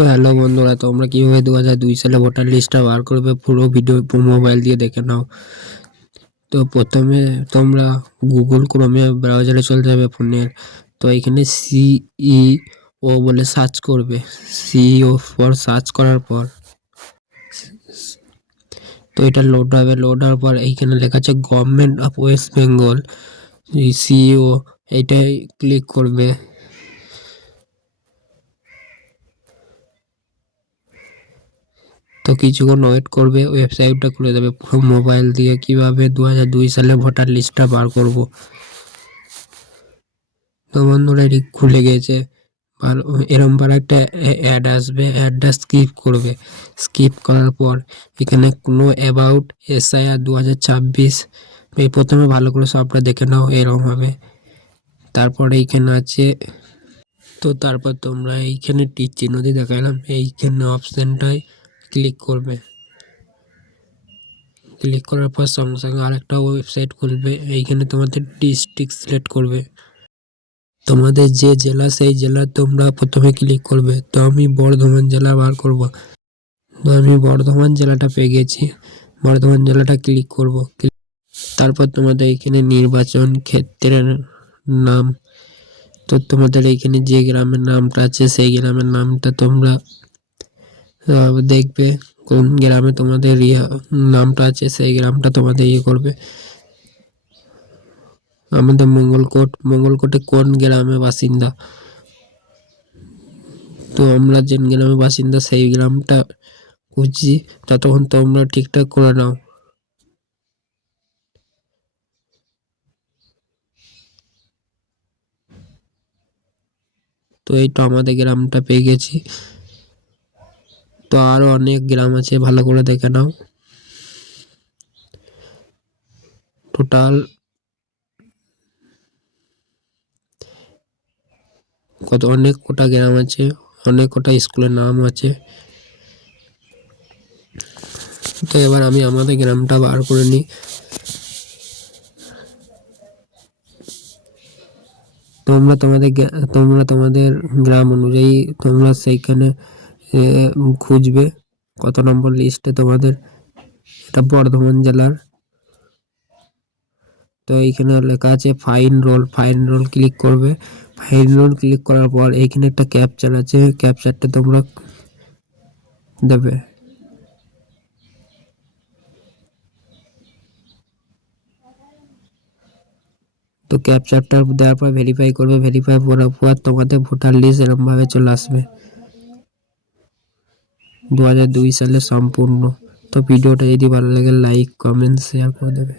তো হ্যালো বন্ধুরা, তোমরা কীভাবে দু হাজার দুই সালে ভোটার লিস্টটা বার করবে পুরো ভিডিও মোবাইল দিয়ে দেখে নাও। তো প্রথমে তোমরা গুগল ক্রোমে ব্রাউজারে চলে যাবে ফোনের। তো এখানে সিই ও বলে সার্চ করবে। সিইও ফর সার্চ করার পর, তো এটা লোড হবে। লোড হওয়ার পর এইখানে লেখা আছে government of West Bengal CEO এইটাই ক্লিক করবে। তো কিছুক্ষণ ওয়েট করবে ওয়েবসাইটটা খুলে দেবে, পুরো মোবাইল দিয়ে কীভাবে দু সালে ভোটার লিস্টটা বার করব। তো বন্ধুরা, এটি খুলে গেছে। আর এরম বার একটা অ্যাড আসবে অ্যাডটা স্কিপ করবে। স্কিপ করার পর এখানে কোনো অ্যাবাউট এসআইআর দু হাজার ছাব্বিশ, এই প্রথমে ভালো করে সবটা দেখে নাও এরকম হবে। তারপরে এইখানে আছে, তো তারপর তোমরা এইখানে টিক চিহ্ন দিয়ে দেখালাম, এইখানে অপশানটায় ক্লিক করবে। ক্লিক করার পর সঙ্গে সঙ্গে আরেকটা ওয়েবসাইট খুলবে। এইখানে তোমাদের ডিস্ট্রিক্ট সিলেক্ট করবে। তোমাদের যে জেলা, সেই জেলা তোমরা প্রথমে ক্লিক করবে। তো আমি বর্ধমান জেলা বার করব। তো আমি বর্ধমান জেলাটা পেয়ে গেছি। বর্ধমান জেলাটা ক্লিক করব। তারপর তোমাদের এইখানে নির্বাচন ক্ষেত্রের নাম। তো তোমাদের এইখানে যে গ্রামের নামটা আছে, সেই গ্রামের নামটা তোমরা দেখবে কোন গ্রামে তোমাদের ইয়ে নামটা আছে, সেই গ্রামটা তোমাদের ইয়ে করবে। আমাদের মঙ্গলকোট, মঙ্গলকোটে কোন গ্রামে বাসিন্দা? তো আমরা যে গ্রামে বাসিন্দা, সেই গ্রামটা খুঁজছি। ততক্ষণ তোমরা ঠিকঠাক করে নাও। তো এই তো আমাদের গ্রামটা পেয়ে গেছি। তো আরও অনেক গ্রাম আছে, ভালো করে দেখে নাও। টোটাল কত, অনেক কটা গ্রাম আছে, অনেক কটা স্কুলের নাম আছে। তো এবার আমি আমাদের গ্রামটা বার করে নিই। তোমরা তোমাদের তোমরা তোমাদের গ্রাম অনুযায়ী তোমরা সেইখানে খুঁজবে কত নম্বর লিস্টে তোমাদের? এটা বর্ধমান জেলার। তো এইখানে লেখা আছে final roll final roll click করবে। ফাইন রোল ক্লিক করার পর এইখানে একটা ক্যাপচার আছে ক্যাপচারটা তোমরা দেবে। তো ক্যাপচারটা দেওয়ার পর ভেরিফাই করবে ভেরিফাই করার পর তোমাদের ভোটার লিস্ট এরকমভাবে চলে আসবে। দু হাজার দুই সালে সম্পূর্ণ। তো ভিডিওটা যদি ভালো লাগে লাইক কমেন্ট শেয়ার করে দেবে।